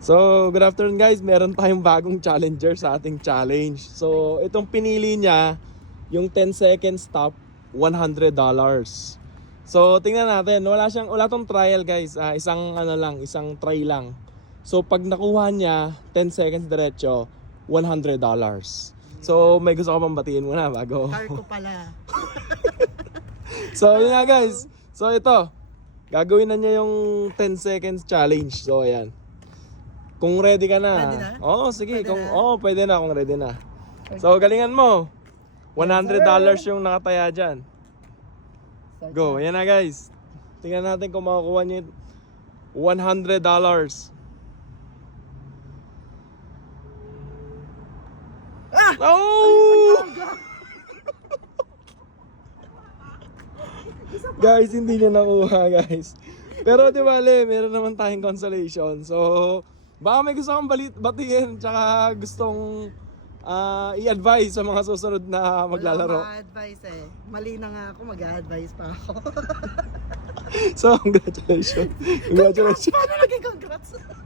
So, good afternoon guys. Meron tayong bagong challenger sa ating challenge. So, itong pinili niya, yung 10 seconds stop, $100. So, tingnan natin. Wala tong trial guys. Isang try lang. So, pag nakuha niya, 10 seconds diretso, $100. So, may gusto ko pang batiin muna bago. Car ko pala. So, yun nga guys. So, ito. Gagawin na niya yung 10 seconds challenge. So, ayan. Kung ready ka na. Pwede na? Oo, sige. Pwede na? Pwede na kung ready na. So, galingan mo. $100 yung nakataya dyan. Go. Ayan na guys. Tingnan natin kung makukuha niya yung $100. Oh! Guys, hindi niya nakuha guys. Pero di bale, meron naman tayong consolation. So, baka may gusto kang batiin tsaka gustong i-advise sa mga susunod na maglalaro. Wala advice eh. Mali na nga ako, mag-a-advise pa ako. So, congratulations. Congratulations. Paano